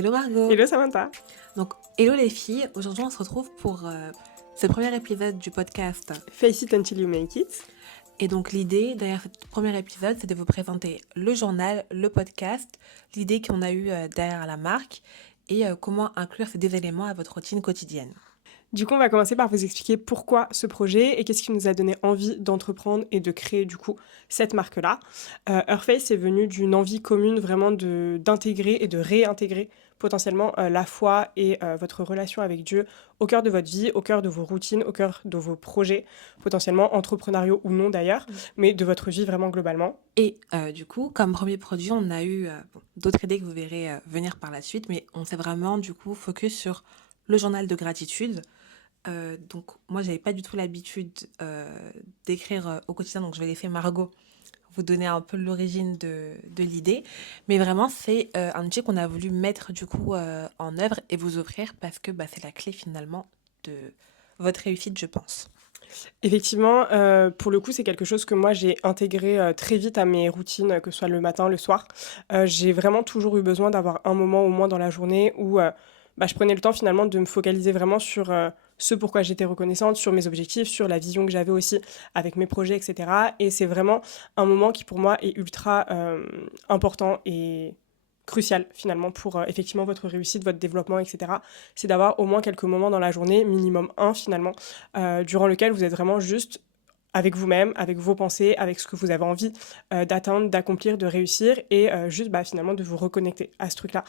Hello Margot. Hello Samantha. Donc, hello les filles. Aujourd'hui, on se retrouve pour ce premier épisode du podcast. Face it until you make it. Et donc, l'idée derrière ce premier épisode, c'est de vous présenter le journal, le podcast, l'idée qu'on a eue derrière la marque et comment inclure ces deux éléments à votre routine quotidienne. Du coup, on va commencer par vous expliquer pourquoi ce projet et qu'est-ce qui nous a donné envie d'entreprendre et de créer du coup cette marque-là. Earthface est venu d'une envie commune vraiment d'intégrer et de réintégrer potentiellement la foi et votre relation avec Dieu au cœur de votre vie, au cœur de vos routines, au cœur de vos projets, potentiellement entrepreneuriaux ou non d'ailleurs, mais de votre vie vraiment globalement. Et du coup, comme premier produit, on a eu d'autres idées que vous verrez venir par la suite, mais on s'est vraiment du coup focus sur le journal de gratitude. Donc moi, j'avais pas du tout l'habitude d'écrire au quotidien, donc je vais laisser Margot vous donner un peu l'origine de l'idée. Mais vraiment, c'est un outil qu'on a voulu mettre du coup en œuvre et vous offrir parce que c'est la clé finalement de votre réussite, je pense. Effectivement, pour le coup, c'est quelque chose que moi j'ai intégré très vite à mes routines, que ce soit le matin, le soir. J'ai vraiment toujours eu besoin d'avoir un moment au moins dans la journée où je prenais le temps finalement de me focaliser vraiment sur ce pourquoi j'étais reconnaissante, sur mes objectifs, sur la vision que j'avais aussi avec mes projets, etc. Et c'est vraiment un moment qui pour moi est ultra important et crucial finalement pour effectivement votre réussite, votre développement, etc. C'est d'avoir au moins quelques moments dans la journée, minimum un finalement, durant lequel vous êtes vraiment juste avec vous-même, avec vos pensées, avec ce que vous avez envie d'atteindre, d'accomplir, de réussir et juste finalement de vous reconnecter à ce truc-là.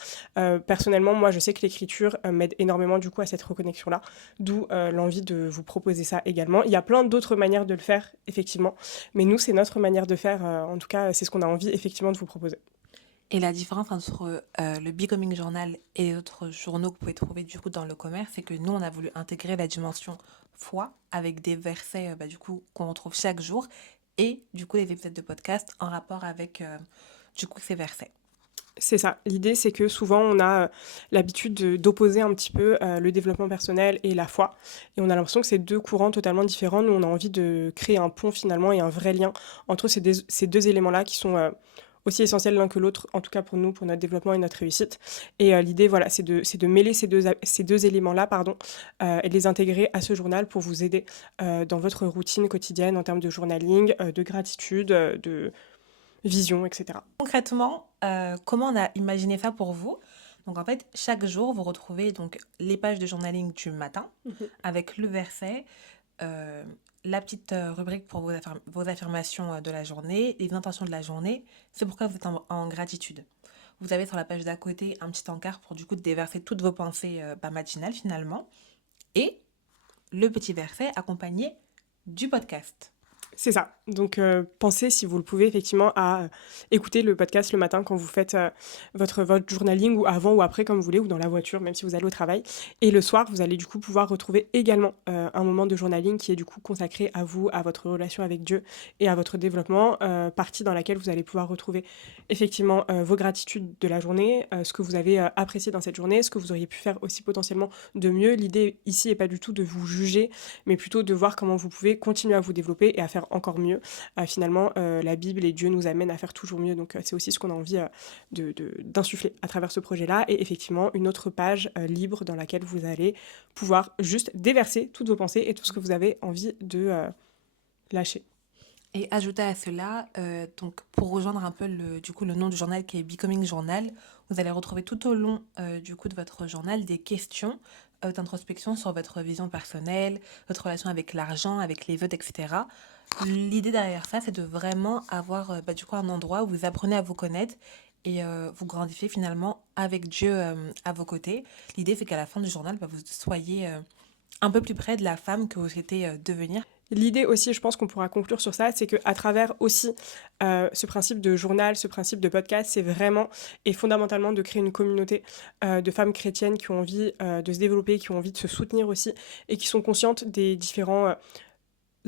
Personnellement, moi je sais que l'écriture m'aide énormément du coup à cette reconnexion-là, d'où l'envie de vous proposer ça également. Il y a plein d'autres manières de le faire, effectivement, mais nous c'est notre manière de faire, en tout cas c'est ce qu'on a envie effectivement de vous proposer. Et la différence entre le Becoming Journal et les autres journaux que vous pouvez trouver du coup dans le commerce, c'est que nous, on a voulu intégrer la dimension foi avec des versets du coup qu'on retrouve chaque jour et du coup les épisodes de podcast en rapport avec du coup ces versets. C'est ça. L'idée, c'est que souvent, on a l'habitude d'opposer un petit peu le développement personnel et la foi. Et on a l'impression que c'est deux courants totalement différents. Nous, on a envie de créer un pont finalement et un vrai lien entre ces deux éléments-là qui sont aussi essentiels l'un que l'autre, en tout cas pour nous, pour notre développement et notre réussite. Et l'idée, voilà, c'est de mêler ces deux éléments-là, et de les intégrer à ce journal pour vous aider dans votre routine quotidienne en termes de journaling, de gratitude, de vision, etc. Concrètement, comment on a imaginé ça pour vous? Donc en fait, chaque jour, vous retrouvez donc les pages de journaling du matin avec le verset, euh, la petite rubrique pour vos affirmations de la journée, les intentions de la journée, c'est pourquoi vous êtes en gratitude. Vous avez sur la page d'à côté un petit encart pour du coup déverser toutes vos pensées matinales finalement. Et le petit verset accompagné du podcast. C'est ça. Donc, pensez, si vous le pouvez, effectivement, à écouter le podcast le matin quand vous faites votre journaling ou avant ou après, comme vous voulez, ou dans la voiture, même si vous allez au travail. Et le soir, vous allez du coup pouvoir retrouver également un moment de journaling qui est du coup consacré à vous, à votre relation avec Dieu et à votre développement, partie dans laquelle vous allez pouvoir retrouver effectivement vos gratitudes de la journée, ce que vous avez apprécié dans cette journée, ce que vous auriez pu faire aussi potentiellement de mieux. L'idée ici n'est pas du tout de vous juger, mais plutôt de voir comment vous pouvez continuer à vous développer et à faire encore mieux. Finalement, la Bible et Dieu nous amènent à faire toujours mieux, donc c'est aussi ce qu'on a envie d'insuffler à travers ce projet-là, et effectivement une autre page libre dans laquelle vous allez pouvoir juste déverser toutes vos pensées et tout ce que vous avez envie de lâcher. Et ajouter à cela, donc pour rejoindre un peu le nom du journal qui est Becoming Journal, vous allez retrouver tout au long du coup de votre journal des questions d'introspection sur votre vision personnelle, votre relation avec l'argent, avec les autres, etc. L'idée derrière ça, c'est de vraiment avoir du coup un endroit où vous apprenez à vous connaître et vous grandissez finalement avec Dieu à vos côtés. L'idée, c'est qu'à la fin du journal, vous soyez un peu plus près de la femme que vous souhaitez devenir. L'idée aussi, je pense qu'on pourra conclure sur ça, c'est qu'à travers aussi ce principe de journal, ce principe de podcast, c'est vraiment et fondamentalement de créer une communauté de femmes chrétiennes qui ont envie de se développer, qui ont envie de se soutenir aussi et qui sont conscientes des différents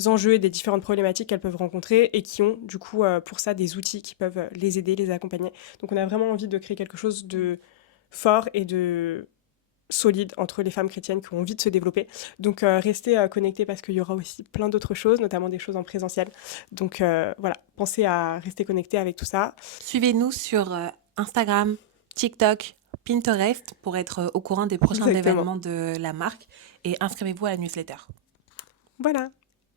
enjeux et des différentes problématiques qu'elles peuvent rencontrer et qui ont du coup pour ça des outils qui peuvent les aider, les accompagner. Donc on a vraiment envie de créer quelque chose de fort et de solide entre les femmes chrétiennes qui ont envie de se développer. Donc restez connectés parce qu'il y aura aussi plein d'autres choses, notamment des choses en présentiel. Donc voilà, pensez à rester connectés avec tout ça. Suivez-nous sur Instagram, TikTok, Pinterest pour être au courant des prochains Exactement. événements de la marque et inscrivez-vous à la newsletter. Voilà.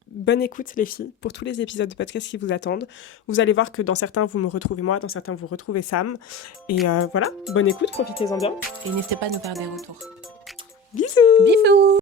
Bonne écoute les filles pour tous les épisodes de podcast qui vous attendent. Vous allez voir que dans certains vous me retrouvez moi, dans certains vous retrouvez Sam. Et voilà, bonne écoute, profitez-en bien. Et n'hésitez pas à nous faire des retours. Bisous! Bisous!